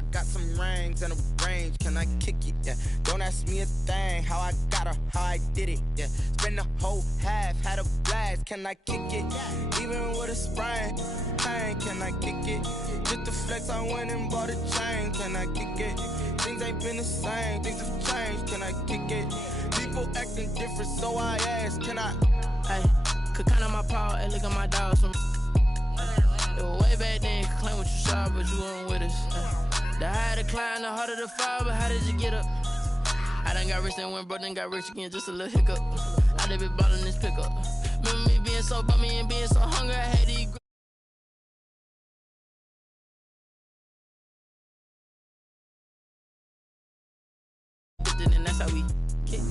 I got some rings and a range, can I kick it? Yeah, don't ask me a thing, how I got her, how I did it. Yeah, spend the whole half, had a blast, can I kick it? Even with a sprain, pain, can I kick it? Just the flex, I went and bought a chain, can I kick it? Things ain't been the same, things have changed, can I kick it? People acting different, so I ask, can I? Hey, could count on my power, hey, look at my dogs from. It was way back then, could claim what you saw, but you weren't with us. The higher the climb, the harder the fall, but how did you get up? I done got rich and went broke, then got rich again, just a little hiccup. I done been ballin' this pickup. Remember me being so bummy and being so hungry, I had to eat. And that's how we kick.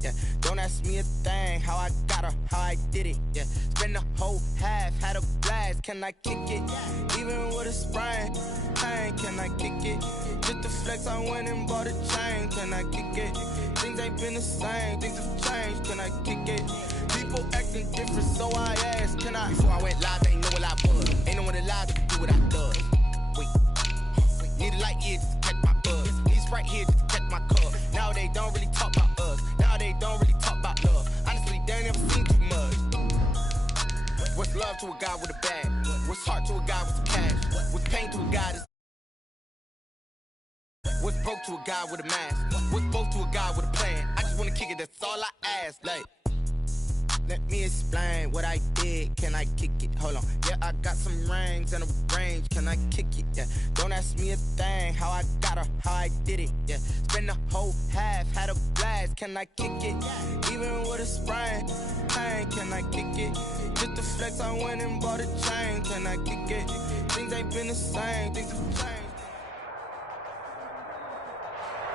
Yeah, don't ask me a thing, how I got her, how I did it. Yeah, spend the whole half, had a blast, can I kick it? Even with a sprain, pain, can I kick it? Just the flex, I went and bought a chain, can I kick it? Things ain't been the same, things have changed, can I kick it? People acting different, so I ask, can I? Before I went live, they ain't know what I was. Ain't no one alive that can do what I does. Wait, need a light here just to catch my buzz. Need Sprite here just to catch my cup. Now they don't really talk about us. Now they don't really talk about love. Honestly, they ain't never seen too much. What's love to a guy with a bag? What's heart to a guy with some cash? What's pain to a guy that's... What's broke to a guy with a mask? What's both to a guy with a plan? I just wanna kick it, that's all I ask. Like, let me explain what I did, can I kick it? Hold on, yeah, I got some rings and a range, can I kick it? Yeah, don't ask me a thing, how I got her, how I did it. Yeah, spend the whole half, had a blast, can I kick it? Even with a sprain, pain, can I kick it? Just the flex, I went and bought a chain, can I kick it? Things ain't been the same, things have changed.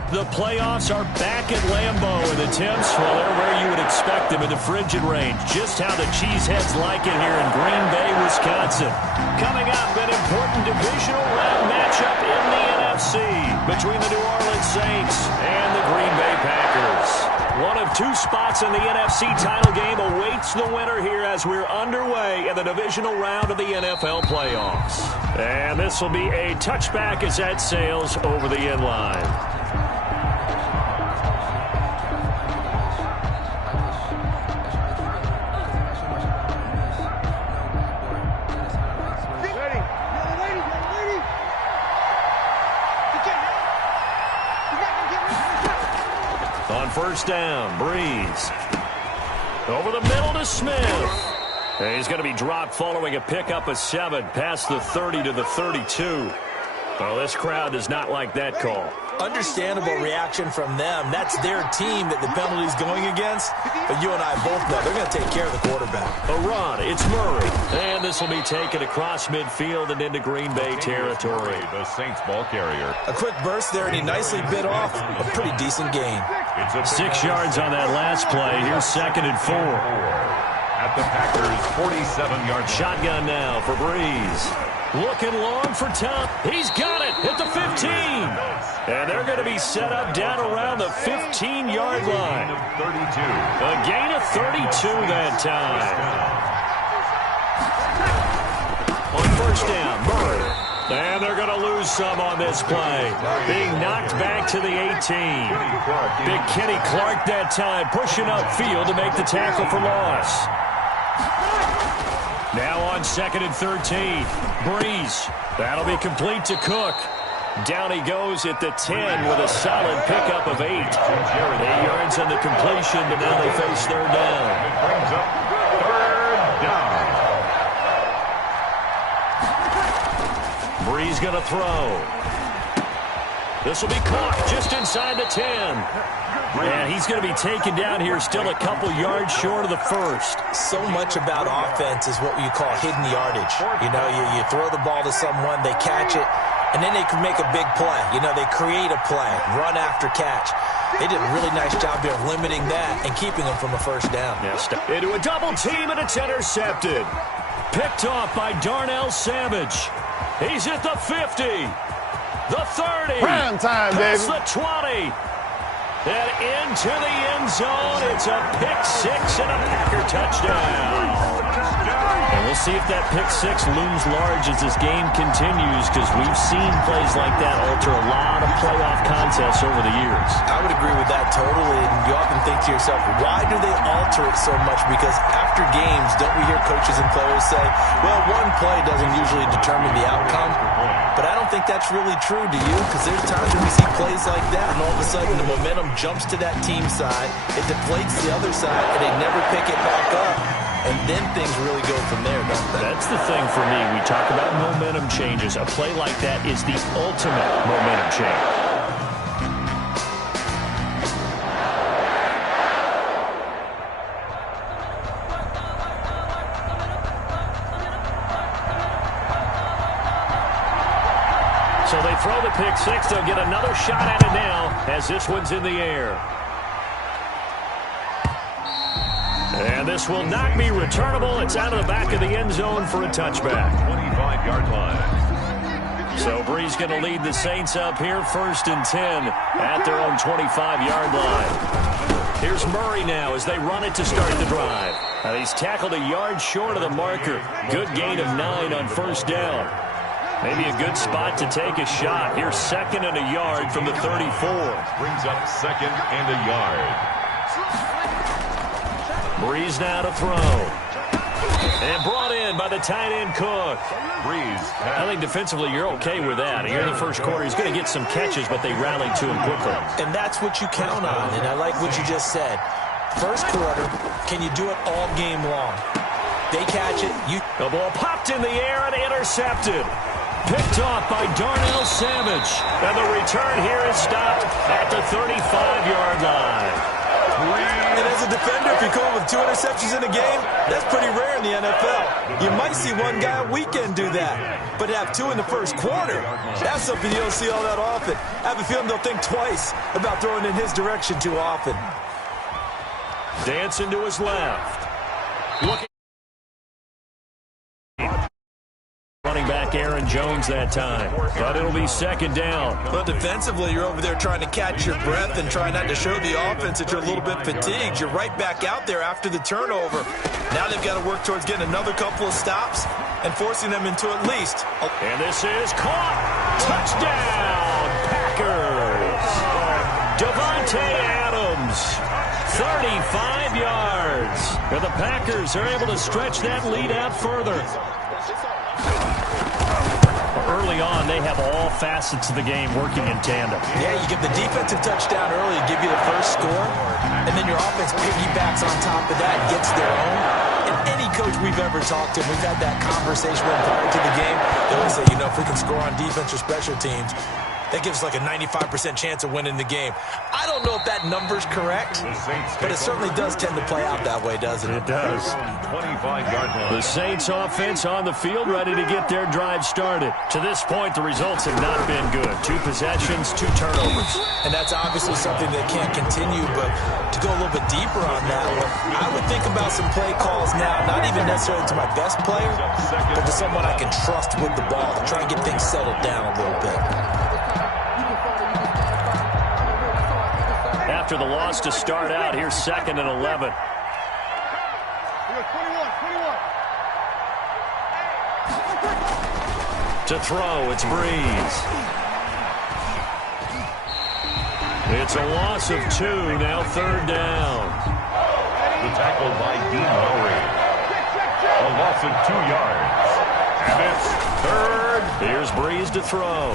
The playoffs are back at Lambeau, and the temps, well, they're where you would expect them in the frigid range. Just how the Cheeseheads like it here in Green Bay, Wisconsin. Coming up, an important divisional round matchup in the NFC between the New Orleans Saints and the Green Bay Packers. One of two spots in the NFC title game awaits the winner here as we're underway in the divisional round of the NFL playoffs. And this will be a touchback as that sails over the end line. On first down, Breeze. Over the middle to Smith. And he's going to be dropped following a pickup of 7 past the 30 to the 32. Well, this crowd does not like that call. Understandable reaction from them. That's their team that the penalty's going against. But you and I both know they're going to take care of the quarterback. A run. It's Murray. And this will be taken across midfield and into Green Bay territory. The Saints ball carrier. A quick burst there, and he nicely bit off a pretty decent gain. 6 yards on that last play. Here's 2nd and 4. At the Packers' 47-yard line. Shotgun now for Breeze. Looking long for Tom. He's got it at the 15. And they're going to be set up down around the 15-yard line. A gain of 32 that time. On first down, Murray. And they're going to lose some on this play. Being knocked back to the 18. Big Kenny Clark that time pushing upfield to make the tackle for loss. Now on 2nd and 13. Breeze. That'll be complete to Cook. Down he goes at the 10 with a solid pickup of 8. 8 yards on the completion, but now they face third down. It brings up third down. Breeze going to throw. This will be caught just inside the 10. And he's going to be taken down here still a couple yards short of the first. So much about offense is what you call hidden yardage. You know, you throw the ball to someone, they catch it, and then they can make a big play. You know, they create a play, run after catch. They did a really nice job here of limiting that and keeping them from a first down. Into a double team, and it's intercepted. Picked off by Darnell Savage. He's at the 50. The 30. Prime time, baby. Past the 20. And into the end zone. It's a pick 6 and a Packer touchdown. see if that pick six looms large as this game continues, because we've seen plays like that alter a lot of playoff contests over the years. I would agree with that totally. And you often think to yourself, why do they alter it so much? Because after games, don't we hear coaches and players say, well, one play doesn't usually determine the outcome? But I don't think that's really true, do you? Because there's times when we see plays like that, and all of a sudden the momentum jumps to that team side, it deflates the other side, and they never pick it back up. And then things really go from there, don't they? That's the thing for me. We talk about momentum changes. A play like that is the ultimate momentum change. So they throw the pick six. They'll get another shot at it now as this one's in the air. And this will not be returnable. It's out of the back of the end zone for a touchback. 25-yard line. So Brees going to lead the Saints up here, 1st and 10 at their own 25-yard line. Here's Murray now as they run it to start the drive. Now he's tackled a yard short of the marker. Good gain of 9 on 1st down. Maybe a good spot to take a shot. Here's 2nd and a yard from the 34. Brings up 2nd and a yard. Brees now to throw. And brought in by the tight end Cook. Brees. I think defensively you're okay with that. Here in the first quarter, he's going to get some catches, but they rallied to him quickly. And that's what you count on, and I like what you just said. First quarter, can you do it all game long? They catch it. The ball popped in the air and intercepted. Picked off by Darnell Savage. And the return here is stopped at the 35-yard line. And as a defender, if you come up with 2 interceptions in a game, that's pretty rare in the NFL. You might see one guy a weekend do that, but to have 2 in the first quarter, that's something you don't see all that often. I have a feeling they'll think twice about throwing in his direction too often. Dancing to his left. Looking. Running back Aaron Jones that time, but it'll be 2nd down. But defensively, you're over there trying to catch your breath and try not to show the offense that you're a little bit fatigued. You're right back out there after the turnover. Now they've got to work towards getting another couple of stops and forcing them into at least. And this is caught. Touchdown, Packers. Davante Adams, 35 yards. And the Packers are able to stretch that lead out further. Early on, they have all facets of the game working in tandem. Yeah, you give the defensive touchdown early to give you the first score, and then your offense piggybacks on top of that, gets their own. And any coach we've ever talked to, we've had that conversation with prior to the game, they always say, if we can score on defense or special teams, that gives like a 95% chance of winning the game. I don't know if that number's correct, but it certainly does tend to play out that way, doesn't it? It does. 25-yard line. The Saints offense on the field ready to get their drive started. To this point, the results have not been good. 2 possessions, 2 turnovers. And that's obviously something that can't continue, but to go a little bit deeper on that one, I would think about some play calls now, not even necessarily to my best player, but to someone I can trust with the ball to try and get things settled down a little bit. After the loss to start out, here's 2nd and 11. To throw, it's Brees. It's a loss of 2, now 3rd down. The tackle by Dean Lowry. A loss of 2 yards. And it's 3rd. Here's Brees to throw.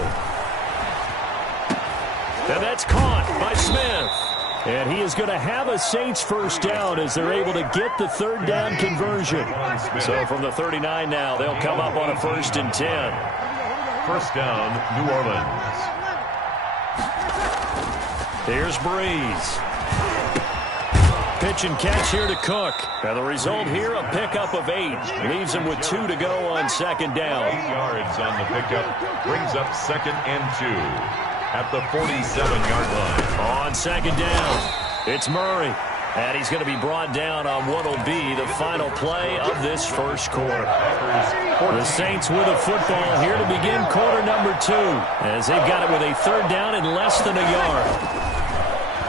And that's caught by Smith. And he is going to have a Saints first down as they're able to get the 3rd down conversion. So from the 39 now, they'll come up on a 1st and 10. 1st down, New Orleans. Here's Brees. Pitch and catch here to Cook. And the result here, a pickup of 8. Leaves him with 2 to go on 2nd down. 8 yards on the pickup. Brings up 2nd and 2. At the 47-yard line. On 2nd down, it's Murray. And he's going to be brought down on what will be the final play of this first quarter. The Saints with a football here to begin quarter number 2. As they've got it with a 3rd down and less than a yard.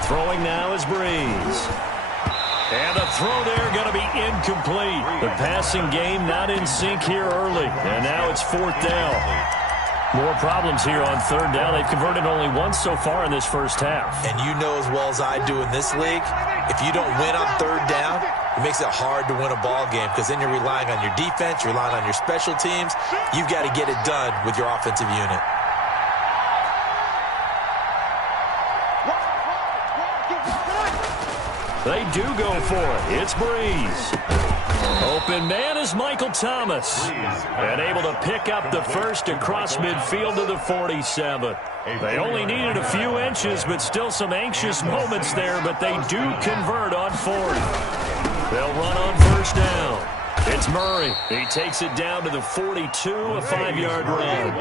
Throwing now is Brees. And the throw there going to be incomplete. The passing game not in sync here early. And now it's 4th down. More problems here on 3rd down. They've converted only once so far in this first half. And you know as well as I do in this league, if you don't win on 3rd down, it makes it hard to win a ball game because then you're relying on your defense, you're relying on your special teams. You've got to get it done with your offensive unit. They do go for it. It's Breeze. Open man is Michael Thomas. And able to pick up the first across midfield to the 47. They only needed a few inches, but still some anxious moments there, but they do convert on 4th. They'll run on 1st down. It's Murray. He takes it down to the 42, a 5-yard run.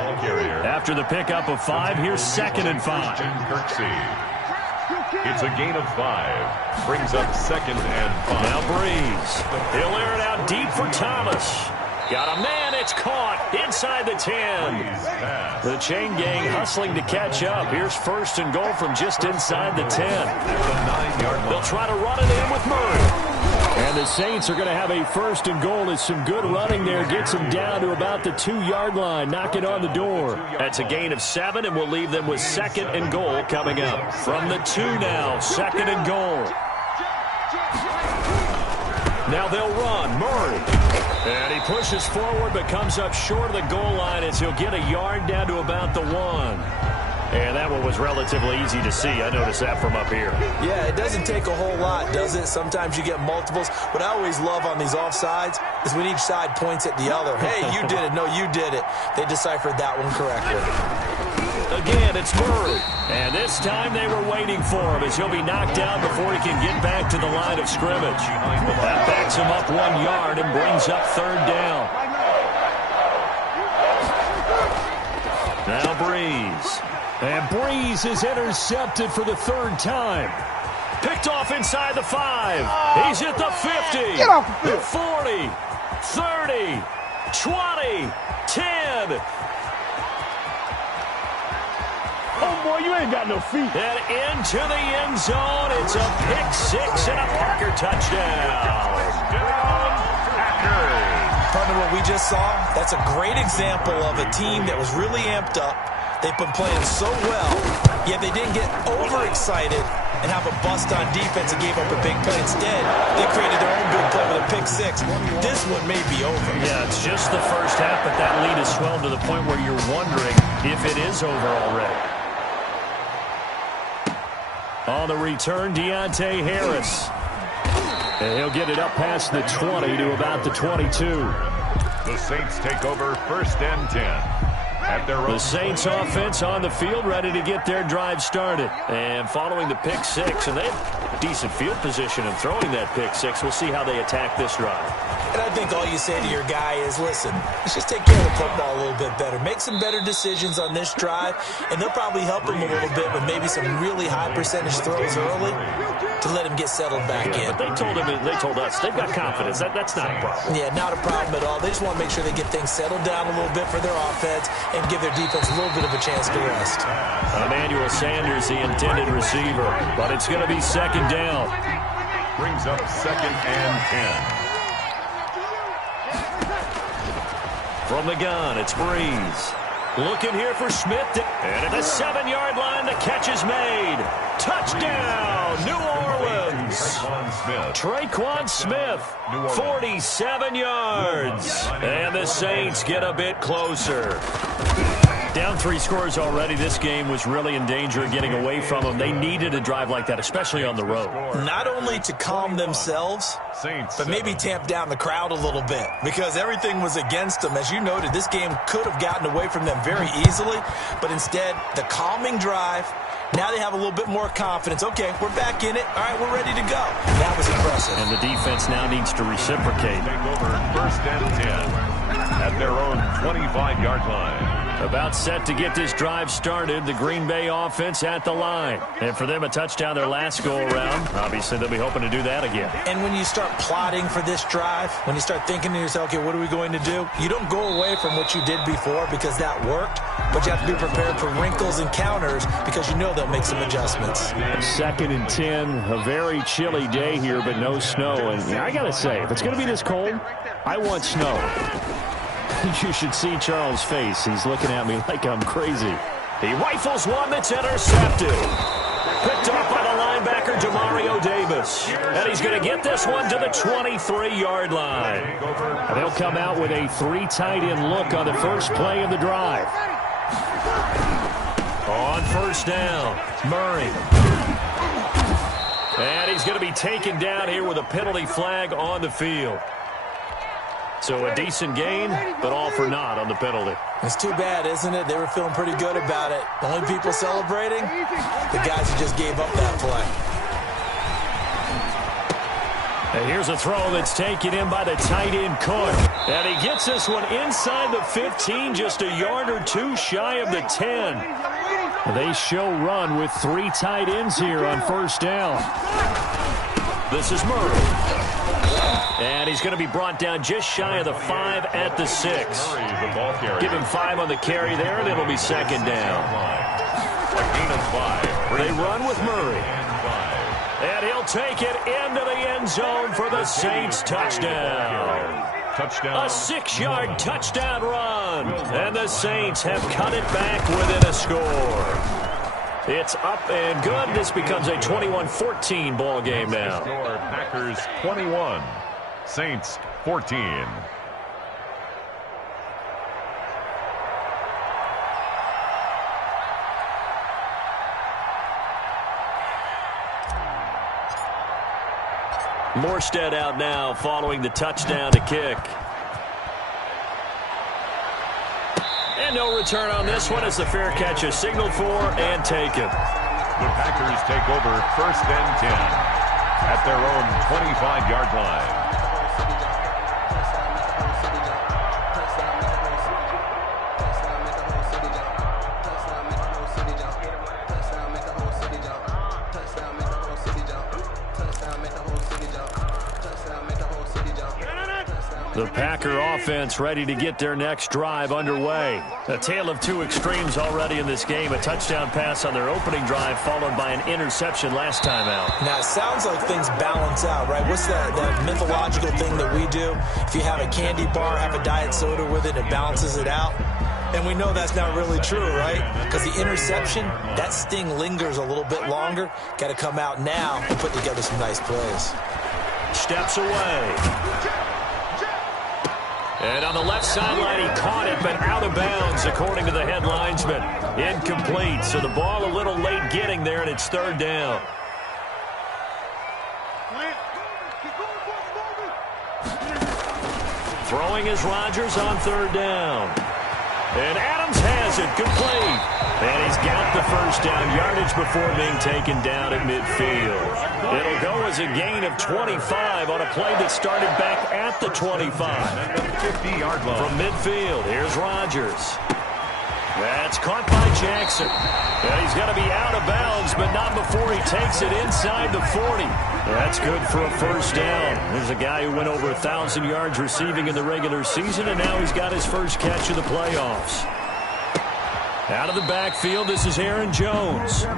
After the pickup of 5, here's 2nd and 5. It's a gain of 5. Brings up 2nd and 5. Now Breeze. He'll air it out deep for Thomas. Got a man. It's caught inside the 10. The chain gang hustling to catch up. Here's 1st and goal from just inside the 10. They'll try to run it in with Murray. And the Saints are going to have a 1st and goal as some good running there gets them down to about the 2-yard line. Knock it on the door. That's a gain of 7, and we'll leave them with 2nd and goal coming up. From the 2 now, 2nd and goal. Now they'll run. Murray. And he pushes forward but comes up short of the goal line as he'll get a yard down to about the 1. And that one was relatively easy to see. I noticed that from up here. Yeah, it doesn't take a whole lot, does it? Sometimes you get multiples. What I always love on these offsides is when each side points at the other. Hey, you did it. No, you did it. They deciphered that one correctly. Again, it's Murray. And this time they were waiting for him as he'll be knocked down before he can get back to the line of scrimmage. That backs him up 1 yard and brings up 3rd down. Now Breeze. And Breeze is intercepted for the 3rd time. Picked off inside the 5. He's at the 50. Get off the the field. 40. 30. 20. 10. Oh, boy, you ain't got no feet. And into the end zone. It's a pick 6 and a Packer touchdown. Partner, what we just saw, that's a great example of a team that was really amped up. They've been playing so well, yet they didn't get overexcited and have a bust on defense and gave up a big play. Instead, they created their own big play with a pick 6. This one may be over. Yeah, it's just the first half, but that lead has swelled to the point where you're wondering if it is over already. On the return, Deontay Harris. And he'll get it up past the 20 to about the 22. The Saints take over 1st and 10. The Saints offense on the field ready to get their drive started. And following the pick 6, and they have decent field position in throwing that pick 6. We'll see how they attack this drive. And I think all you say to your guy is, listen, let's just take care of the football a little bit better. Make some better decisions on this drive, and they'll probably help him a little bit with maybe some really high percentage throws early to let him get settled back in. But they told us they've got confidence. That's not a problem. Yeah, not a problem at all. They just want to make sure they get things settled down a little bit for their offense and give their defense a little bit of a chance to rest. Emmanuel Sanders, the intended receiver, but it's going to be 2nd down. Brings up 2nd and 10. From the gun, it's Breeze. Looking here for Smith. And at the 7-yard line, the catch is made. Touchdown, New Orleans. Tre'Quan Smith, 47 yards. And the Saints get a bit closer. Down 3 scores already. This game was really in danger of getting away from them. They needed a drive like that, especially on the road. Not only to calm themselves, but maybe tamp down the crowd a little bit because everything was against them. As you noted, this game could have gotten away from them very easily, but instead, the calming drive, now they have a little bit more confidence. Okay, we're back in it. All right, we're ready to go. That was impressive. And the defense now needs to reciprocate. Take over 1st and 10 at their own 25-yard line. About set to get this drive started. The Green Bay offense at the line. And for them, a touchdown their last go-around. Obviously, they'll be hoping to do that again. And when you start plotting for this drive, when you start thinking to yourself, okay, what are we going to do? You don't go away from what you did before because that worked, but you have to be prepared for wrinkles and counters because you know they'll they'll make some adjustments. 2nd and 10, a very chilly day here, but no snow. And I got to say, if it's going to be this cold, I want snow. You should see Charles' face. He's looking at me like I'm crazy. He rifles one that's intercepted. Picked off by the linebacker, Demario Davis. And he's going to get this one to the 23-yard line. And they'll come out with a 3 tight end look on the first play of the drive. On first down, Murray. And he's going to be taken down here with a penalty flag on the field. So a decent gain, but all for naught on the penalty. It's too bad, isn't it? They were feeling pretty good about it. The only people celebrating, the guys who just gave up that play. And here's a throw that's taken in by the tight end Cook. And he gets this one inside the 15, just a yard or two shy of the 10. They show run with 3 tight ends here on first down. This is Murray. And he's going to be brought down just shy of the 5 at the 6. Give him 5 on the carry there, and it'll be 2nd down. They run with Murray. And he'll take it into the end zone for the Saints touchdown. A 6-yard touchdown run. And the Saints have cut it back within a score. It's up and good. This becomes a 21-14 ball game now. Packers 21, Saints 14. Morstead out now following the touchdown to kick. And no return on this one as the fair catch is signaled for and taken. The Packers take over 1st and 10 at their own 25-yard line. The Packer offense ready to get their next drive underway. A tale of 2 extremes already in this game. A touchdown pass on their opening drive followed by an interception last time out. Now, it sounds like things balance out, right? What's that mythological thing that we do? If you have a candy bar, have a diet soda with it, it balances it out. And we know that's not really true, right? Because the interception, that sting lingers a little bit longer. Got to come out now and put together some nice plays. Steps away. And on the left sideline, he caught it, but out of bounds, according to the head linesman. Incomplete, so the ball a little late getting there, and it's 3rd down. Throwing is Rodgers on 3rd down. And Adams has it, complete. And he's got the first down yardage before being taken down at midfield. It'll go as a gain of 25 on a play that started back at the 25. 50-yard line. From midfield, here's Rodgers. That's caught by Jackson. And he's going to be out of bounds, but not before he takes it inside the 40. That's good for a first down. There's a guy who went over 1,000 yards receiving in the regular season, and now he's got his first catch of the playoffs. Out of the backfield, this is Aaron Jones. The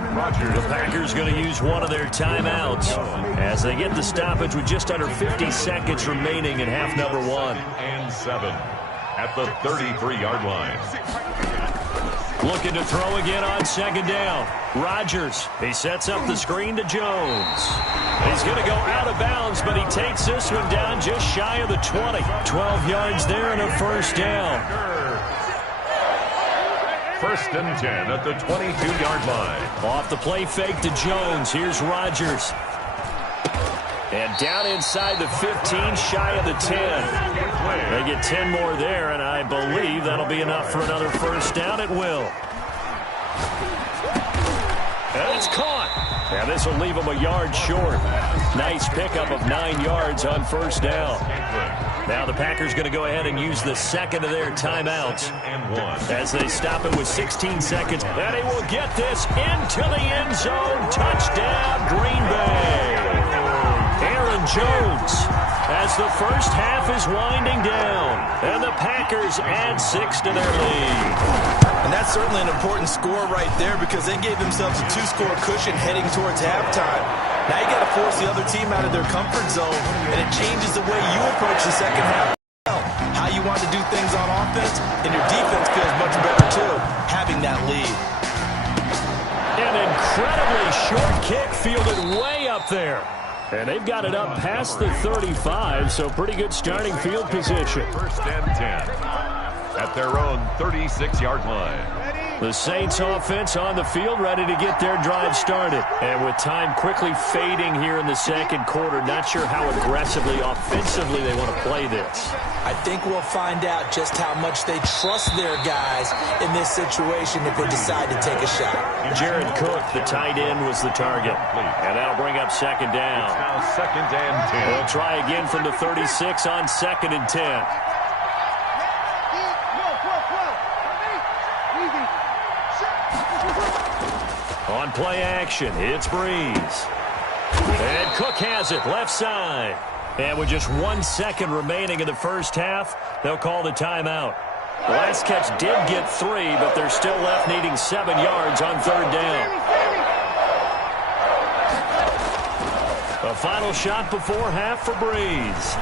Packers going to use one of their timeouts as they get the stoppage with just under 50 seconds remaining in half number 1. And 7 at the 33-yard line. Looking to throw again on 2nd down. Rodgers, he sets up the screen to Jones. He's going to go out of bounds, but he takes this one down just shy of the 20. 12 yards there and a first down. 1st and 10 at the 22-yard line. Off the play fake to Jones. Here's Rodgers. And down inside the 15, shy of the 10. They get 10 more there, and I believe that'll be enough for another first down. It will. And it's caught. And this will leave them a yard short. Nice pickup of 9 yards on first down. Now the Packers going to go ahead and use the second of their timeouts as they stop it with 16 seconds. And he will get this into the end zone. Touchdown, Green Bay. Aaron Jones as the first half is winding down. And the Packers add 6 to their lead. And that's certainly an important score right there because they gave themselves a 2-score cushion heading towards halftime. Now you got to force the other team out of their comfort zone, and it changes the way you approach the second half. How you want to do things on offense, and your defense feels much better too, having that lead. An incredibly short kick fielded way up there. And they've got it up past the 35, so pretty good starting field position. First and 10 at their own 36-yard line. The Saints offense on the field, ready to get their drive started. And with time quickly fading here in the second quarter, not sure how aggressively, offensively they want to play this. I think we'll find out just how much they trust their guys in this situation if they decide to take a shot. Jared Cook, the tight end, was the target. And that'll bring up second down. It's now second and 10. They'll try again from the 36 on second and 10. On play action, it's Breeze. And Cook has it, left side. And with just 1 second remaining in the first half, they'll call the timeout. The last catch did get 3, but they're still left needing 7 yards on third down. A final shot before half for Breeze.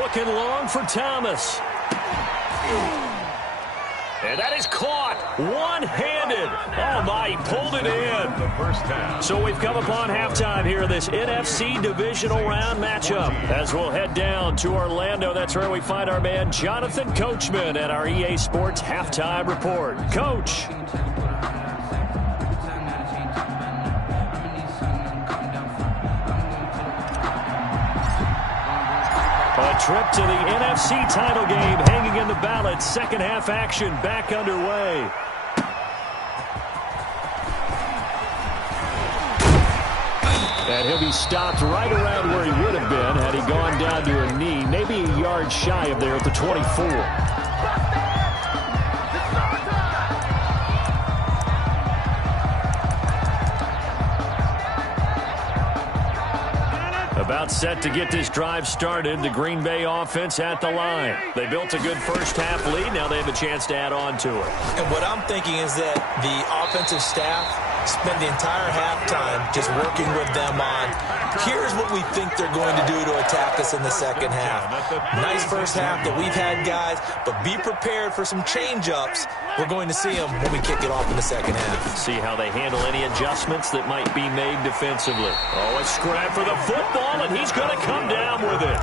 Looking long for Thomas. And that is caught one-handed. Oh, my, he pulled it in. The first half. So we've come upon halftime here in this NFC divisional round matchup. As we'll head down to Orlando, that's where we find our man Jonathan Coachman at our EA Sports Halftime Report. Coach. A trip to the NFC title game hanging in the balance. Second half action back underway. And he'll be stopped right around where he would have been had he gone down to a knee, maybe a yard shy of there at the 24. About set to get this drive started. The Green Bay offense at the line. They built a good first half lead. Now they have a chance to add on to it. And what I'm thinking is that the offensive staff spend the entire halftime just working with them on, here's what we think they're going to do to attack us in the second half. Nice first half that we've had, guys, but be prepared for some change-ups. We're going to see them when we kick it off in the second half. See how they handle any adjustments that might be made defensively. Oh, a scrap for the football, and he's going to come down with it.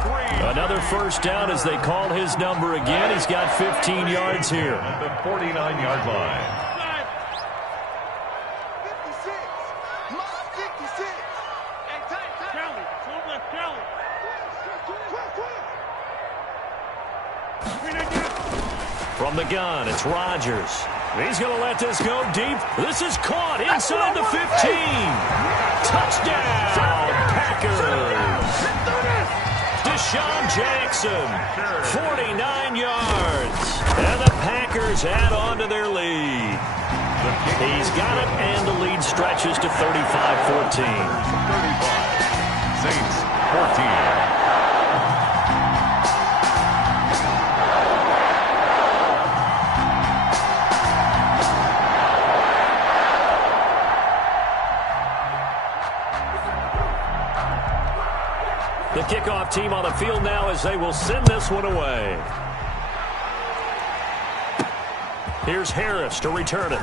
Another first down as they call his number again. He's got 15 yards here. At the 49-yard line. From the gun, it's Rodgers. He's going to let this go deep. This is caught inside the 15. Touchdown, Packers. Deshaun Jackson, 49 yards. And the Packers add on to their lead. He's got it, and the lead stretches to 35-14. 35. Saints, 14. The kickoff team on the field now as they will send this one away. Here's Harris to return it.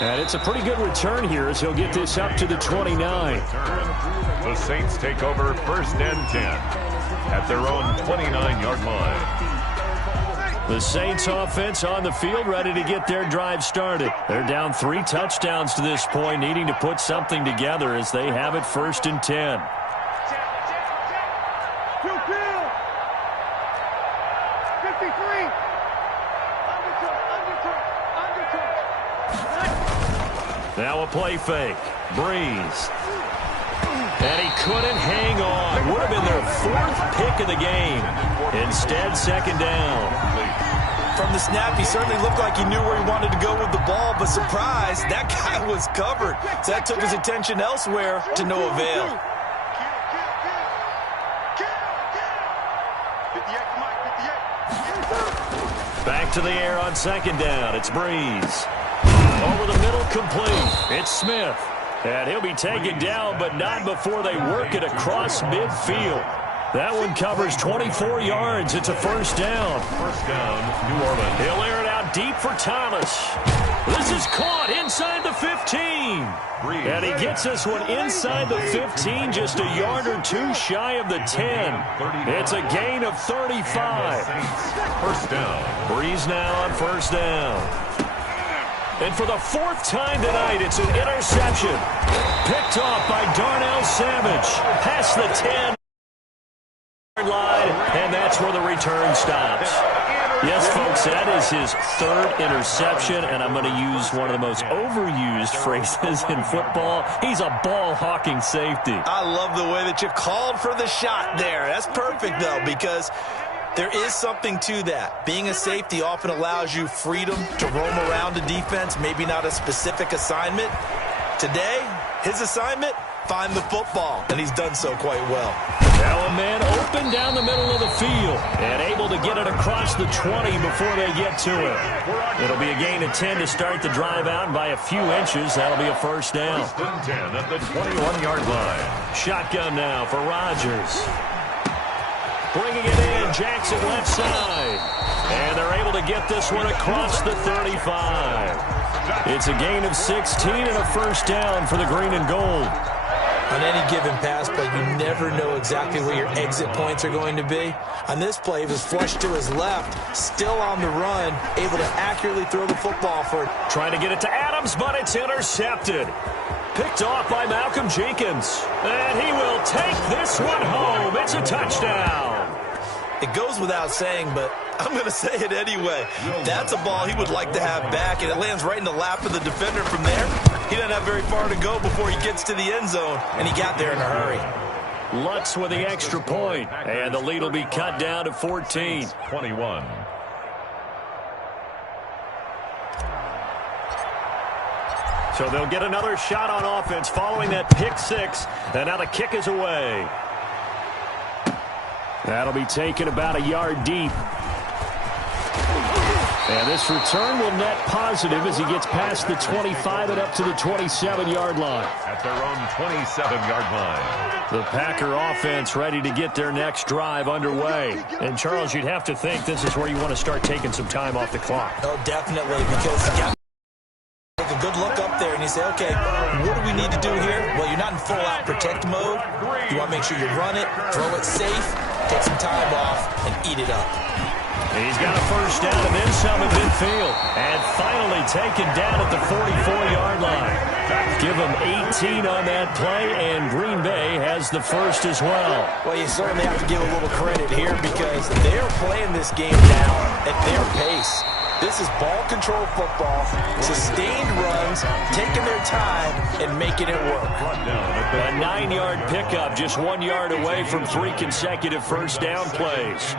And it's a pretty good return here as he'll get this up to the 29. The Saints take over first and 10 at their own 29-yard line. The Saints offense on the field ready to get their drive started. They're down 3 touchdowns to this point, needing to put something together as they have it first and 10. Now a play fake. Breeze. And he couldn't hang on. Would have been their 4th pick of the game. Instead, second down. From the snap, he certainly looked like he knew where he wanted to go with the ball, but surprise, that guy was covered. So that took his attention elsewhere to no avail. Back to the air on second down. It's Breeze. Over the middle, complete. It's Smith. And he'll be taken down, but not before they work it across midfield. That one covers 24 yards. It's a first down. First down, New Orleans. He'll air it out deep for Thomas. This is caught inside the 15. And he gets this one inside the 15, just a yard or two shy of the 10. It's a gain of 35. First down. Breeze now on first down. And for the fourth time tonight, it's an interception. Picked off by Darnell Savage. Past the 10-yard line, and that's where the return stops. Yes, folks, that is his third interception, and I'm going to use one of the most overused phrases in football. He's a ball-hawking safety. I love the way that you called for the shot there. That's perfect, though, because there is something to that. Being a safety often allows you freedom to roam around a defense, maybe not a specific assignment. Today, his assignment, find the football, and he's done so quite well. Now a man open down the middle of the field and able to get it across the 20 before they get to it. It'll be a gain of 10 to start the drive out, and by a few inches, that'll be a first down. First and 10 at the 21-yard line. Shotgun now for Rodgers. Bringing it in, Jackson left side. And they're able to get this one across the 35. It's a gain of 16 and a first down for the green and gold. On any given pass play, you never know exactly where your exit points are going to be. On this play, it was flushed to his left, still on the run, able to accurately throw the football for it. Trying to get it to Adams, but it's intercepted. Picked off by Malcolm Jenkins. And he will take this one home. It's a touchdown. It goes without saying, but I'm going to say it anyway. That's a ball he would like to have back, and it lands right in the lap of the defender from there. He doesn't have very far to go before he gets to the end zone, and he got there in a hurry. Lutz with the extra point, and the lead will be cut down to 14. 21. So they'll get another shot on offense following that pick six, and now the kick is away. That'll be taken about a yard deep. And this return will net positive as he gets past the 25 and up to the 27-yard line. At their own 27-yard line. The Packer offense ready to get their next drive underway. And, Charles, you'd have to think this is where you want to start taking some time off the clock. Oh, definitely, because you got to take a good look up there and you say, okay, what do we need to do here? Well, you're not in full-out protect mode. You want to make sure you run it, throw it safe, take some time off, and eat it up. He's got a first down and then some at midfield. And finally taken down at the 44-yard line. Give him 18 on that play, and Green Bay has the first as well. Well, you certainly have to give a little credit here because they're playing this game now at their pace. This is ball control football, sustained runs, taking their time and making it work. A 9-yard pickup, just 1 yard away from 3 consecutive first down plays.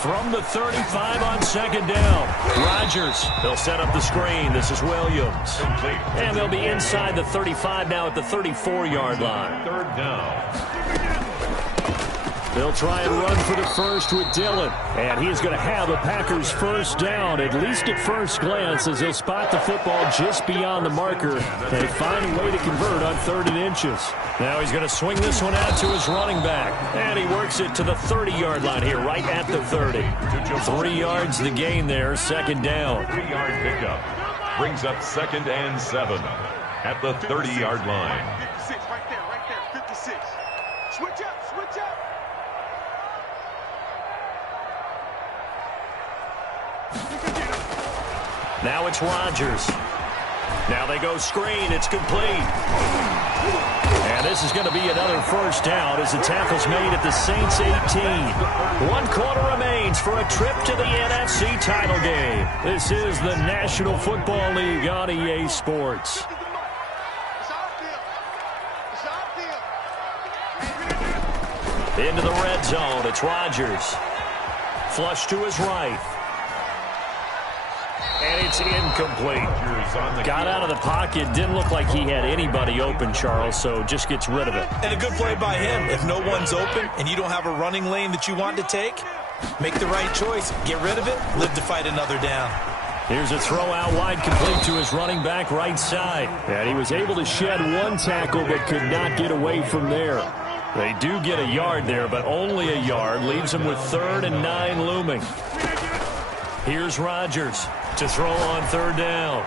From the 35 on second down, Rodgers. They'll set up the screen. This is Williams. And they'll be inside the 35 now at the 34-yard line. Third down. They'll try and run for the first with Dillon. And he's going to have a Packers first down, at least at first glance, as they'll spot the football just beyond the marker. They find a way to convert on 3rd and inches. Now he's going to swing this one out to his running back. And he works it to the 30-yard line here, right at the 30. 3 yards the gain there, second down. 3-yard pickup. Brings up 2nd and 7 at the 30-yard line. 56, right there, 56. Switch up, switch up. Now it's Rodgers. Now they go screen. It's complete. And this is going to be another first down as the tackle's made at the Saints 18. 1 quarter remains for a trip to the NFC title game. This is the National Football League on EA Sports. Into the red zone. It's Rodgers. Flush to his right. And it's incomplete. Got out of the pocket. Didn't look like he had anybody open, Charles, so just gets rid of it. And a good play by him. If no one's open and you don't have a running lane that you want to take, make the right choice. Get rid of it. Live to fight another down. Here's a throw out wide, complete to his running back right side. And he was able to shed one tackle but could not get away from there. They do get a yard there, but only a yard. Leaves him with 3rd and 9 looming. Here's Rodgers to throw on 3rd down.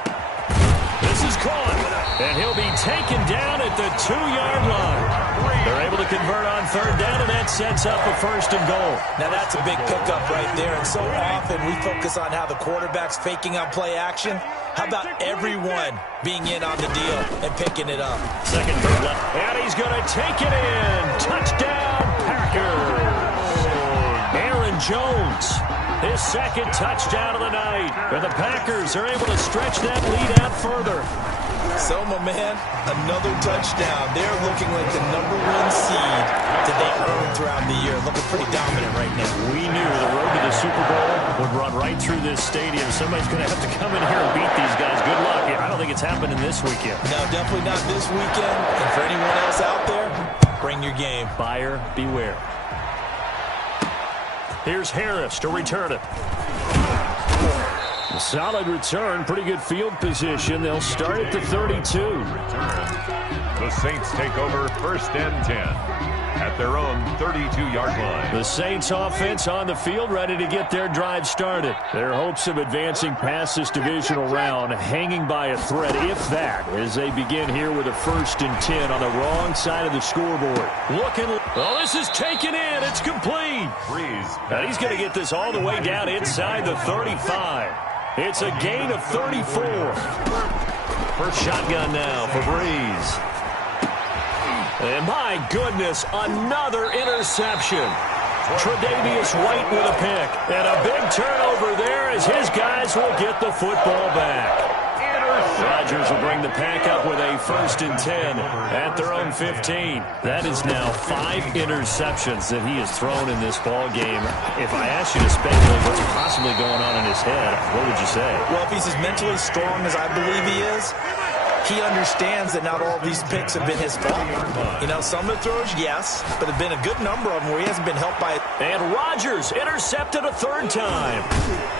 This is caught, and he'll be taken down at the 2-yard line. They're able to convert on 3rd down, and that sets up a 1st and goal. Now that's a big pickup right there, and so often we focus on how the quarterback's faking on play action. How about everyone being in on the deal and picking it up? 2nd and left, and he's going to take it in. Touchdown, Packers. Aaron Jones, his 2nd touchdown of the night. And the Packers are able to stretch that lead out further. So, my man, another touchdown. They're looking like the #1 seed that they earned throughout the year. Looking pretty dominant right now. We knew the road to the Super Bowl would run right through this stadium. Somebody's going to have to come in here and beat these guys. Good luck. I don't think it's happening this weekend. No, definitely not this weekend. And for anyone else out there, bring your game. Buyer beware. Here's Harris to return it. A solid return, pretty good field position. They'll start at the 32. The Saints take over 1st and 10 at their own 32-yard line. The Saints offense on the field, ready to get their drive started. Their hopes of advancing past this divisional round hanging by a thread, if that, as they begin here with a 1st and 10 on the wrong side of the scoreboard. Oh, this is taken in. It's complete. And he's going to get this all the way down inside the 35. It's a gain of 34. First shotgun now for Breeze. And my goodness, another interception. Tre'Davious White with a pick. And a big turnover there as his guys will get the football back. Rodgers will bring the Pack up with a 1st and 10 at their own 15. That is now 5 interceptions that he has thrown in this ball game. If I asked you to speculate what's possibly going on in his head, what would you say? Well, if he's as mentally strong as I believe he is, he understands that not all of these picks have been his fault. You know, some of the throws, yes, but there have been a good number of them where he hasn't been helped by it. And Rodgers intercepted a 3rd time.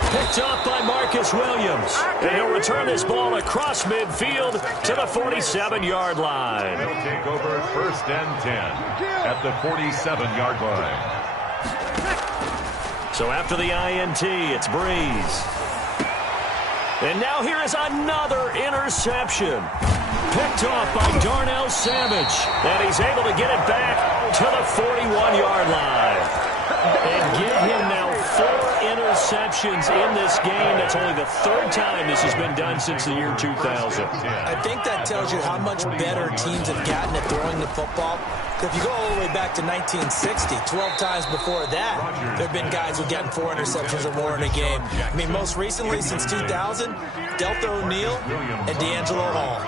Picked off by Marcus Williams. And he'll return this ball across midfield to the 47-yard line. They'll take over 1st and 10 at the 47-yard line. So after the INT, it's Breeze. And now here is another interception. Picked off by Darnell Savage. And he's able to get it back to the 41-yard line. And give him now 4 interceptions in this game. That's only the 3rd time this has been done since the year 2000. I think that tells you how much better teams have gotten at throwing the football. Because if you go all the way back to 1960, 12 times before that, there have been guys who've gotten 4 interceptions or more in a game. I mean, most recently, since 2000, Deltha O'Neal and D'Angelo Hall.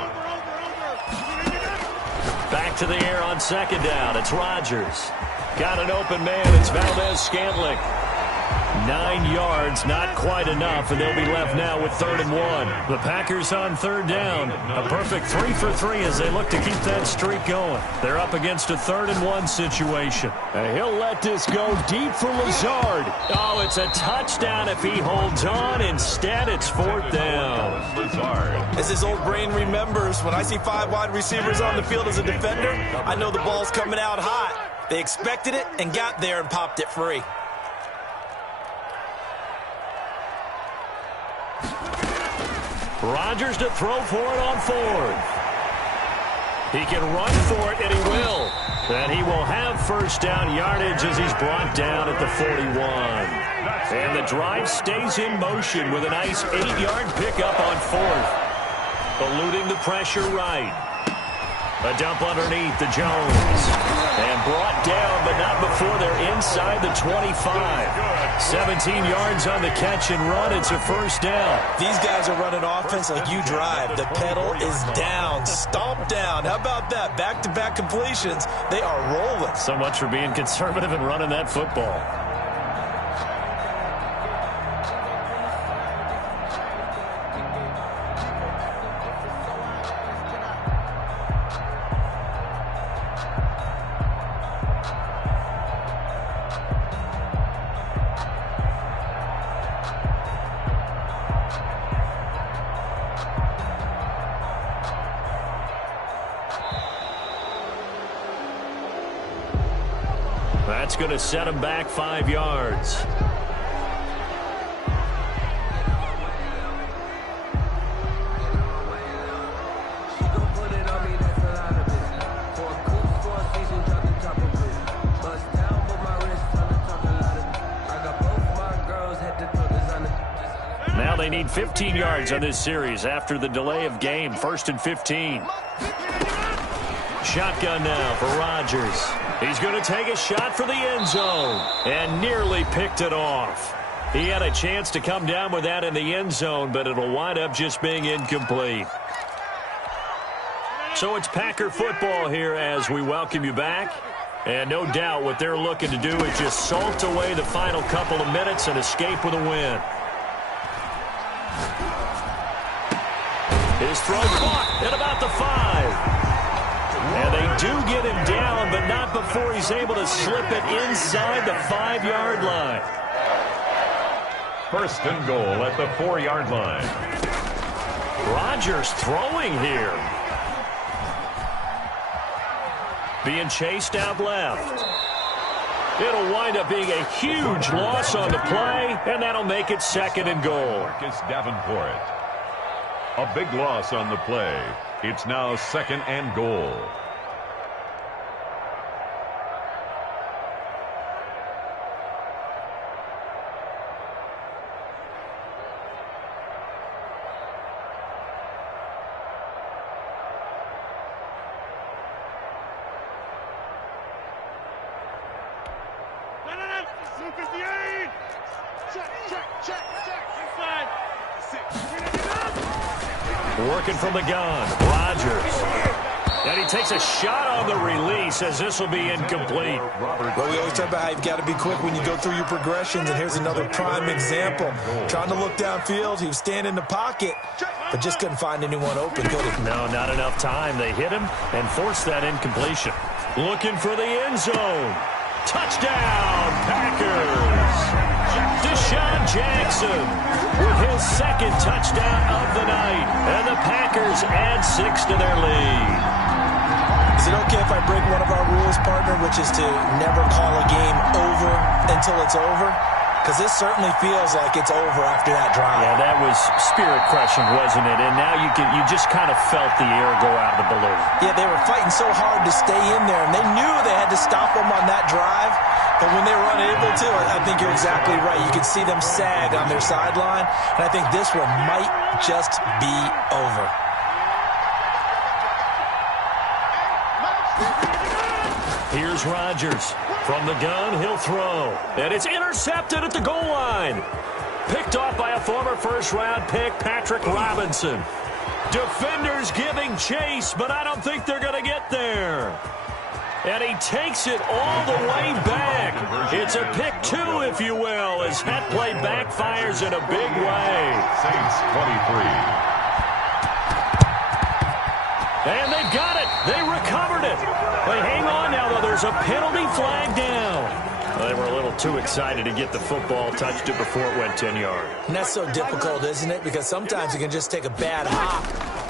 Back to the air on 2nd down. It's Rodgers. Got an open man. It's Valdez-Scantling. 9 yards, not quite enough, and they'll be left now with 3rd and 1. The Packers on 3rd down. A perfect 3 for 3 as they look to keep that streak going. They're up against a 3rd and 1 situation. And he'll let this go deep for Lazard. Oh, it's a touchdown if he holds on. Instead, it's 4th down. As his old brain remembers, when I see 5 wide receivers on the field as a defender, I know the ball's coming out hot. They expected it and got there and popped it free. Rodgers to throw for it on 4th. He can run for it, and he will. And he will have 1st down yardage as he's brought down at the 41. And the drive stays in motion with a nice 8-yard pickup on 4th. Eluding the pressure right. A dump underneath to Jones. And brought down, but not before they're inside the 25. 17 yards on the catch and run. It's a 1st down. These guys are running offense like you drive. The pedal is down. Stomp down. How about that? Back-to-back completions. They are rolling. So much for being conservative and running that football. That's going to set him back 5 yards. Now they need 15 yards on this series after the delay of game. 1st and 15. Shotgun now for Rodgers. He's going to take a shot for the end zone and nearly picked it off. He had a chance to come down with that in the end zone, but it'll wind up just being incomplete. So it's Packer football here as we welcome you back. And no doubt what they're looking to do is just salt away the final couple of minutes and escape with a win. His throw caught at about the 5. And they do get him down, but not before he's able to slip it inside the 5-yard line. 1st and goal at the 4-yard line. Rodgers throwing here. Being chased out left. It'll wind up being a huge loss on the play, and that'll make it 2nd and goal. Marcus Davenport. A big loss on the play. It's now 2nd and goal. Working from the gun, Rodgers. And he takes a shot on the release as this will be incomplete. Well, we always talk about how you've got to be quick when you go through your progressions, and here's another prime example. Trying to look downfield, he was standing in the pocket, but just couldn't find anyone open, could he? No, not enough time. They hit him and forced that incompletion. Looking for the end zone. Touchdown, Packers! Deshaun Jackson with his 2nd touchdown of the night. And the Packers add 6 to their lead. Is it okay if I break one of our rules, partner, which is to never call a game over until it's over? Because this certainly feels like it's over after that drive. Yeah, that was spirit-crushing, wasn't it? And now you just kind of felt the air go out of the balloon. Yeah, they were fighting so hard to stay in there, and they knew they had to stop them on that drive. But when they were unable to, I think you're exactly right. You could see them sag on their sideline, and I think this one might just be over. Here's Rodgers. From the gun, he'll throw. And it's intercepted at the goal line. Picked off by a former first-round pick, Patrick Robinson. Defenders giving chase, but I don't think they're going to get there. And he takes it all the way back. It's a pick 2, if you will, as that play backfires in a big way. Saints 23. And they've got it. They recovered it. They hang on now, though. There's a penalty flag down. Well, they were a little too excited to get the football, touched it before it went 10 yards. And that's so difficult, isn't it? Because sometimes you can just take a bad hop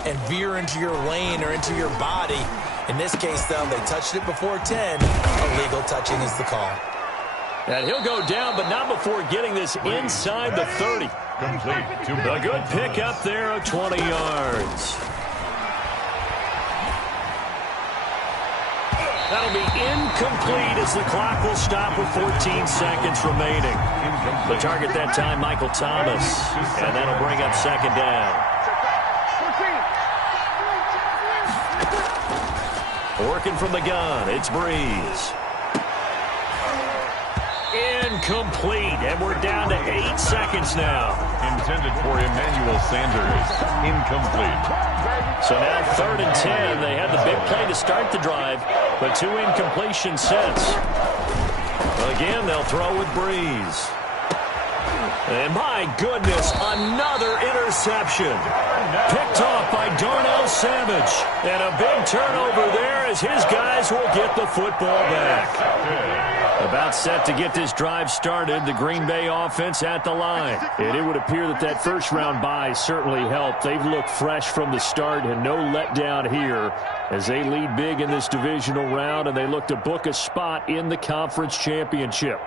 and veer into your lane or into your body. In this case, though, they touched it before 10. Illegal touching is the call. And he'll go down, but not before getting this inside the 30. Complete. A good pick up there of 20 yards. That'll be incomplete as the clock will stop with 14 seconds remaining. The target that time, Michael Thomas. And that'll bring up 2nd down. Working from the gun, it's Breeze. Incomplete, and we're down to 8 seconds now. Intended for Emmanuel Sanders. Incomplete. So now 3rd and 10. They had the big play to start the drive, but 2 incompletions since. Again, they'll throw with Breeze. And my goodness, another interception. Picked off by Darnell Savage. And a big turnover there as his guys will get the football back. About set to get this drive started, the Green Bay offense at the line. And it would appear that that first-round bye certainly helped. They've looked fresh from the start and no letdown here as they lead big in this divisional round, and they look to book a spot in the conference championship.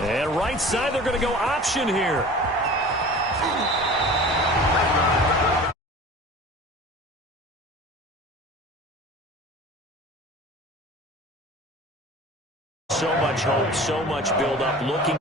And right side, they're going to go option here. So much hope, so much build-up, looking